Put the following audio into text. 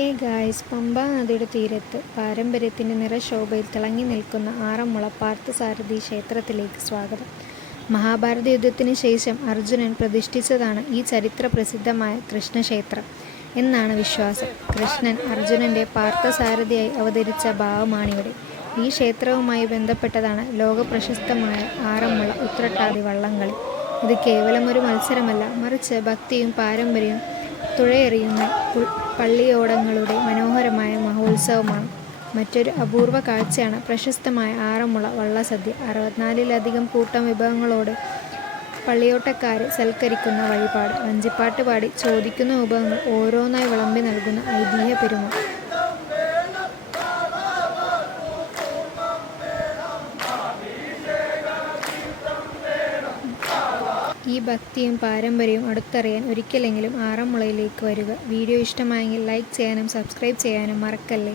Hey guys, Pamba നദിയുടെ തീരത്ത് പാരമ്പര്യത്തിൻ്റെ നിറശോഭയിൽ തിളങ്ങി നിൽക്കുന്ന ആറന്മുള പാർത്ഥസാരഥി ക്ഷേത്രത്തിലേക്ക് സ്വാഗതം. മഹാഭാരത യുദ്ധത്തിന് ശേഷം അർജുനൻ പ്രതിഷ്ഠിച്ചതാണ് ഈ ചരിത്ര പ്രസിദ്ധമായ കൃഷ്ണക്ഷേത്രം എന്നാണ് വിശ്വാസം. കൃഷ്ണൻ അർജുനൻ്റെ പാർത്ഥസാരഥിയായി അവതരിച്ച ഭാവമാണിവിടെ. ഈ ക്ഷേത്രവുമായി ബന്ധപ്പെട്ടതാണ് ലോകപ്രശസ്തമായ ആറന്മുള ഉത്രട്ടാതി വള്ളംകളി. ഇത് കേവലമൊരു മത്സരമല്ല, മറിച്ച് ഭക്തിയും പാരമ്പര്യവും തുഴയെറിയുന്ന പള്ളിയോടങ്ങളുടെ മനോഹരമായ മഹോത്സവമാണ്. മറ്റൊരു അപൂർവ കാഴ്ചയാണ് പ്രശസ്തമായ ആറന്മുള വള്ളസദ്യ. 64ലധികം കൂട്ടം വിഭവങ്ങളോട് പള്ളിയോട്ടക്കാരെ സൽക്കരിക്കുന്ന വഴിപാട്. വഞ്ചിപ്പാട്ട് പാടി ചോദിക്കുന്ന വിഭവങ്ങൾ ഓരോന്നായി വിളമ്പി നൽകുന്ന ഐതിഹ്യ പെരുമ. ഈ ഭക്തിയും പാരമ്പര്യവും അടുത്തറിയാൻ ഒരിക്കലെങ്കിലും ആറന്മുളയിലേക്ക് വരിക. വീഡിയോ ഇഷ്ടമായെങ്കിൽ ലൈക്ക് ചെയ്യാനും സബ്സ്ക്രൈബ് ചെയ്യാനും മറക്കല്ലേ.